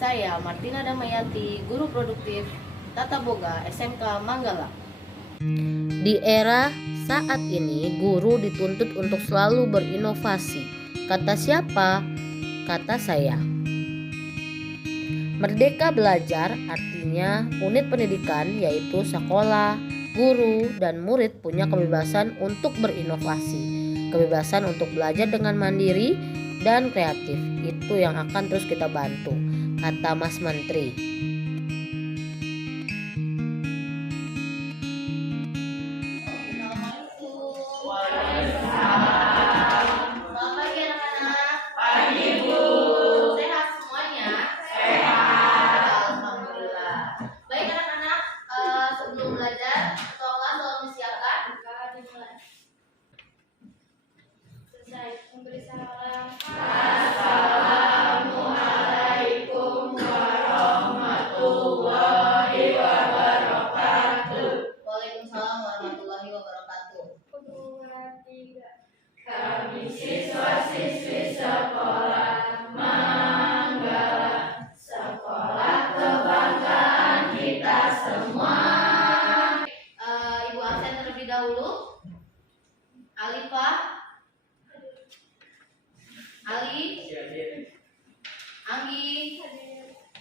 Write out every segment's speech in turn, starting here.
Saya Martina Damayanti, guru produktif Tata Boga SMK Manggala. Di era saat ini, guru dituntut untuk selalu berinovasi. Kata siapa? Kata saya. Merdeka belajar artinya unit pendidikan yaitu sekolah, guru, dan murid punya kebebasan untuk berinovasi. Kebebasan untuk belajar dengan mandiri dan kreatif. Itu yang akan terus kita bantu, kata Mas Menteri. Assalamualaikum warahmatullahi wabarakatuh. Waalaikumsalam warahmatullahi wabarakatuh. Kami siswa-siswi sekolah Manggala, sekolah kebanggaan kita semua. Ibu absen terlebih dahulu. Alifah, Ali, Anggi,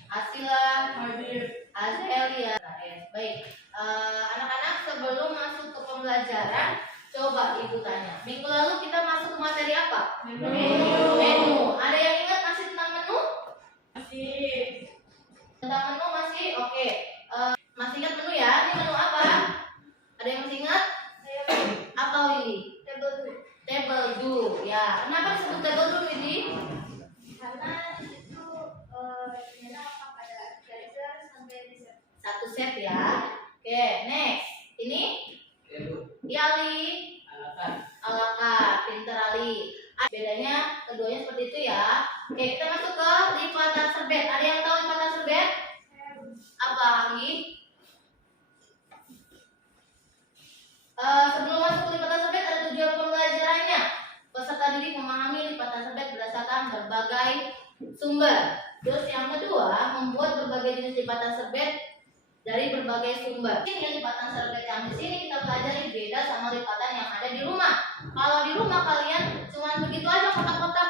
Asila, Azelia. Baik, anak-anak sebelum masuk ke pembelajaran, coba ibu tanya. Minggu lalu kita masuk ke materi apa? Menu. Ada yang ingat masih tentang menu? Masih. Tentang menu masih? Oke. Masih ingat menu ya? Ini menu apa? Ada yang masih ingat? Apa Willy? Table do. Ya. Kenapa disebut table do, Willy? Karena itu lengkap ada freezer sampai dessert. Satu set ya. Oke, next. Ini? Ali. Alaka, pinter Ali. Bedanya keduanya seperti itu ya. Oke, kita masuk ke lipatan serbet. Ada yang tahu lipatan serbet? Apa lagi? Sebelum masuk ke lipatan serbet ada tujuan pembelajarannya. Peserta didik memahami lipatan serbet berdasarkan berbagai sumber. Terus yang kedua, membuat berbagai jenis lipatan serbet dari berbagai sumber. Ini lipatan serbet yang di sini kita pelajari beda sama lipatan yang ada di rumah. Kalau di rumah kalian cuma begitu aja kotak-kotak,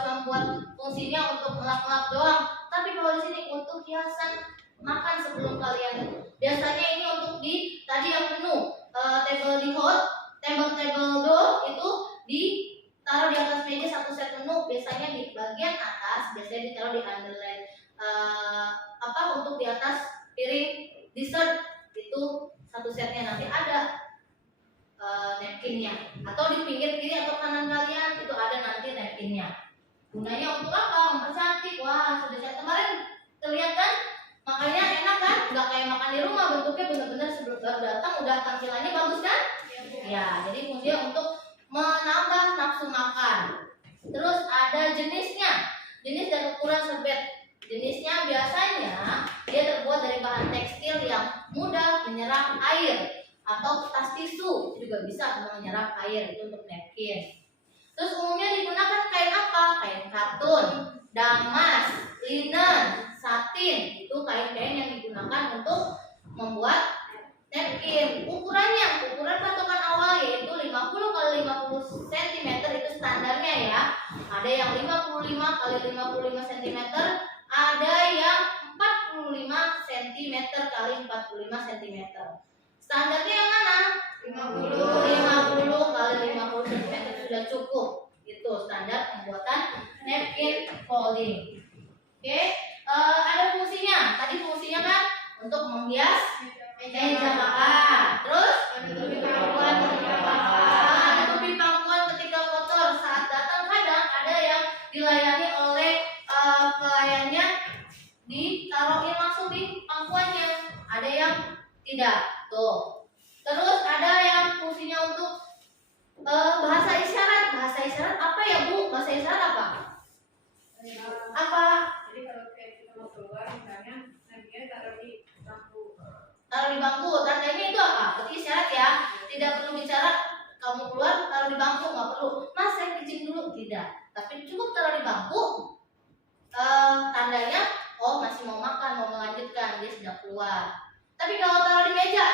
cuma buat fungsinya untuk ngelap-ngelap doang. Tapi kalau di sini untuk hiasan makan sebelum kalian. Biasanya ini untuk di tadi yang menu table di hot, table do itu ditaruh di atas meja satu set menu. Biasanya di bagian atas biasanya ditaruh di underline untuk di atas piring dessert itu satu setnya nanti ada napkinnya, atau di pinggir kiri atau kanan kalian itu ada nanti napkinnya. Gunanya untuk apa? Mempercantik. Wah, sudah saya kemarin terlihat kan? Makanya enak kan? Nggak kayak makan di rumah, bentuknya benar-benar sebelum baru datang udah tampilannya bagus kan? Ya, jadi fungsinya untuk menambah nafsu makan. Terus ada jenisnya, jenis dan ukuran serbet. Jenisnya biasanya dia terbuat dari bahan tekstil yang mudah menyerap air, atau kertas tisu itu juga bisa menyerap air, itu untuk napkin. Terus umumnya digunakan kain apa? Kain katun, damas, linen, satin. Itu kain-kain yang digunakan untuk membuat napkin. Ukuran patokan awal yaitu 50 x 50 cm itu standarnya ya. Ada yang 55 x 55 cm, ada yang 45 cm x 45 cm. Standarnya yang mana? 50 x 50 cm sudah cukup. Itu standar pembuatan napkin folding. Oke, ada fungsinya. Tadi fungsinya kan untuk menghias meja makan. Terus ada tupi pangkuan ketika kotor saat datang. Kadang ada yang dilayani oleh pelayannya ditaruhin langsung di pangkuannya. Ada yang tidak. Tuh. Terus ada yang fungsinya untuk bahasa isyarat. Bahasa isyarat apa ya Bu? Bahasa isyarat apa? Apa? Jadi kalau kayak kita mau keluar misalnya, dia taruh di bangku. Taruh di bangku. Tandanya itu apa? Berarti isyarat ya. Tidak perlu bicara. Kamu keluar taruh di bangku, nggak perlu. Mas saya izin dulu. Tidak. Tapi cukup taruh di bangku. Tandanya keluar. Tapi kalau taruh di meja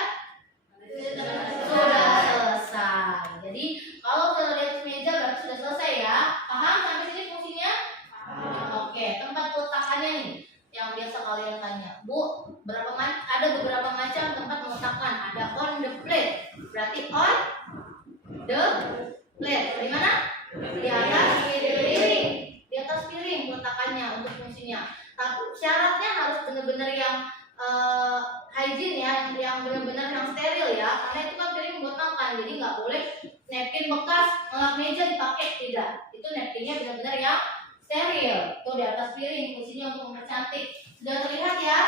sudah selesai. Jadi kalau taruh di atas meja berarti sudah selesai ya. Paham sampai sini fungsinya? Oke, tempat peletakannya nih yang biasa kalian tanya, Bu, ada beberapa macam tempat meletakkan. Ada on the plate, berarti on the plate. Di mana? Di atas piring. Di atas piring peletakannya untuk fungsinya. Tapi syaratnya harus benar-benar yang hygiene ya, yang benar-benar yang steril ya. Karena itu kan piring buat makan, jadi nggak boleh napkin bekas ngelap meja dipakai, tidak. Itu napkinnya benar-benar yang steril. Tuh di atas piring, fungsinya untuk mempercantik. Sudah terlihat ya?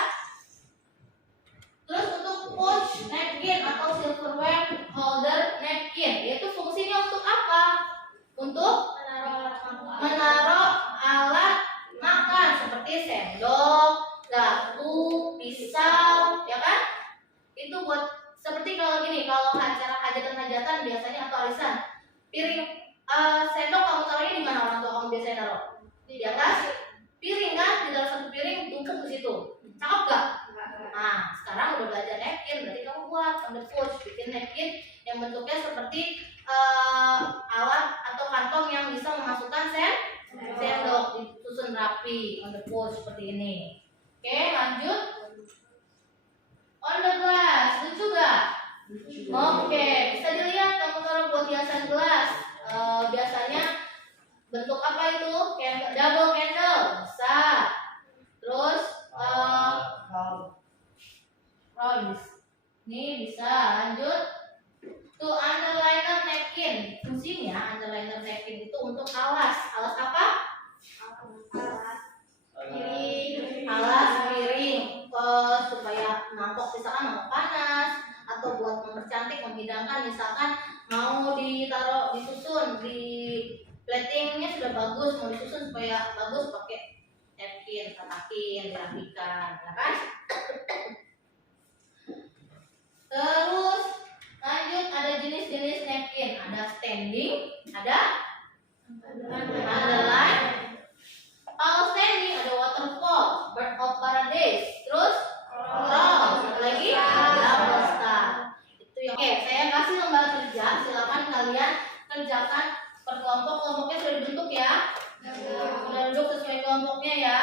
Terus untuk pouch napkin atau silverware holder napkin, yaitu fungsinya untuk apa? Untuk menaruh alat makan seperti sendok, garpu, pisau, ya kan? Itu buat seperti kalau gini, kalau acara hajatan-hajatan biasanya atau arisan, piring sendok kamu taruhnya di mana orang tua kamu biasanya taruh? Di atas piring kan, di dalam satu piring tumpuk di situ. Cakep gak? Nah, sekarang udah belajar napkin, berarti kamu buat on the pouch, bikin napkin yang bentuknya seperti alat atau kantong yang bisa memasukkan sendok, disusun rapi on the pouch seperti ini. Oke, lanjut. On the glass, lucu gak? Oke, bisa dilihat kamu taruh buat hiasan gelas. Biasanya bentuk apa itu? Double candle, bisa. Terus rounds, ini bisa. Lanjut. Tuh underliner napkin, fungsinya underliner napkin itu untuk alas. Alas apa? Alas piring, supaya mangkok misalkan mau panas atau buat mempercantik, menghidangkan, misalkan mau ditaruh, disusun, di platingnya sudah bagus, mau disusun supaya bagus, pakai napkin, tatakin, dirapikan, ya kan? Terus lanjut, ada jenis-jenis napkin, ada standing, ada underline. Kalau standing ada waterfall, bird of paradise, terus roll, satu lagi double star. Itu yang oke. Saya kasih lembar kerja, silakan kalian kerjakan per kelompok. Kelompoknya sudah dibentuk ya, sudah duduk sesuai kelompoknya ya.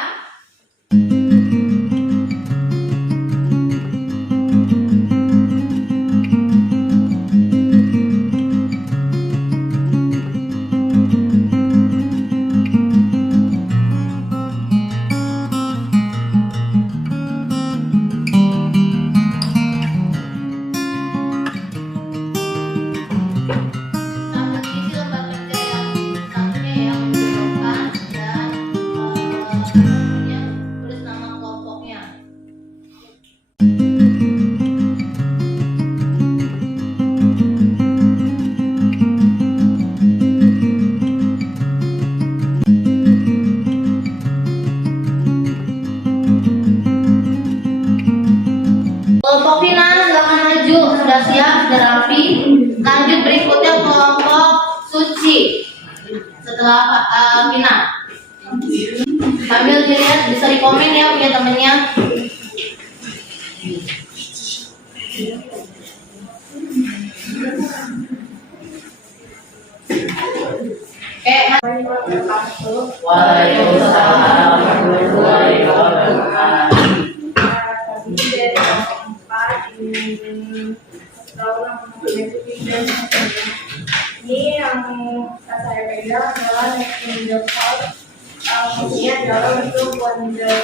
Kelompok Vina silakan maju, sudah siap, sudah rapi. Lanjut berikutnya kelompok Suci. Setelah Vina, sambil dilihat bisa di komen ya punya temennya. Waalaikumsalam warahmatullahi wabarakatuh. Ini yang saya pegang adalah napkin the pot. Fungsinya adalah untuk wonder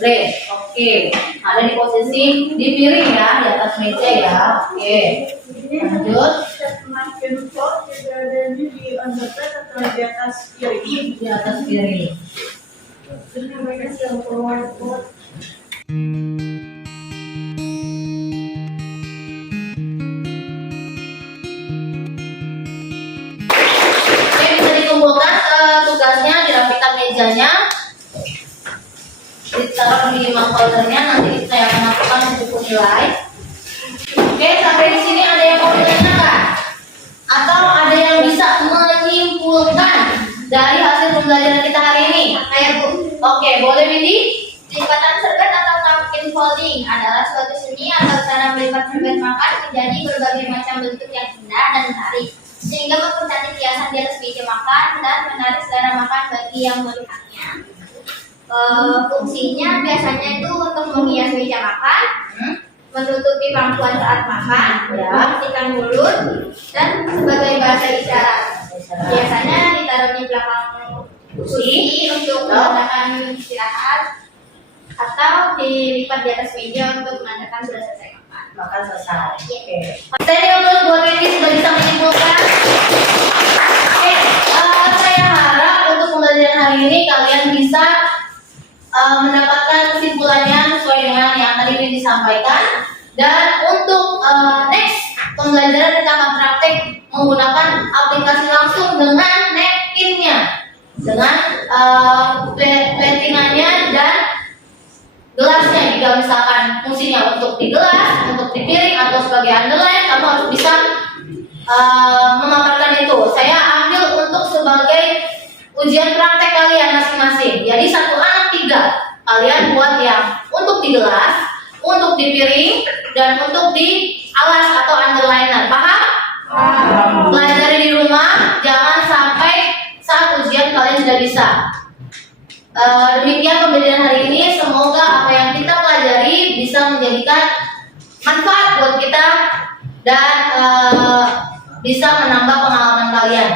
plate. Oke, ada di posisi di piring ya, di atas meja ya. Oke, lanjut. napkin pot juga ada di under plate atau di atas piring. Di atas piring. Ini namanya silverware pot. Tugasnya dirapikan mejanya, ditaruh di mark foldernya, nanti saya akan masukkan buku nilai. Oke, sampai di sini ada yang mau ditanyakan atau ada yang bisa menyimpulkan dari hasil pembelajaran kita hari ini? Ayo Bu. Oke, boleh Windy? Singkatan sergat atau napkin Scaffolding adalah suatu seni atau cara melipat serbet makan menjadi berbagai macam bentuk yang indah dan menarik, sehingga mempercantik hiasan di atas meja makan dan menarik selera makan bagi yang melihatnya. Fungsinya biasanya itu untuk menghias meja makan, menutupi pangkuan saat makan, membersihkan mulut, dan sebagai bahasa isyarat. Biasanya ditaruh di belakang kursi untuk menandakan istirahat, atau dilipat di atas meja untuk menandakan sudah selesai makan. Makan selesai. Oke. Jadi untuk buat ini sudah bisa menyimpulkan. Oke, saya harap untuk pembelajaran hari ini kalian bisa mendapatkan kesimpulannya sesuai dengan yang tadi ini disampaikan. Dan untuk next pembelajaran kita akan praktek menggunakan aplikasi langsung dengan napkinnya, dengan platingannya dan gelasnya. Jika misalkan fungsinya untuk di gelas, untuk di piring atau sebagai underline, kamu harus bisa memaparkan itu. Saya ambil untuk sebagai ujian praktek kalian masing-masing. Jadi 1 anak 3 kalian buat yang untuk di gelas, untuk di piring, dan untuk di alas atau underliner. Paham? Pelajari di rumah, jangan sampai saat ujian kalian sudah bisa. Demikian pembelajaran hari ini. Semoga apa yang kita pelajari bisa menjadikan manfaat buat kita dan bisa menambah pengalaman kalian.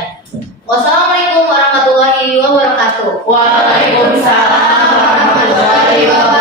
Wassalamualaikum warahmatullahi wabarakatuh. Waalaikumsalam warahmatullahi wabarakatuh.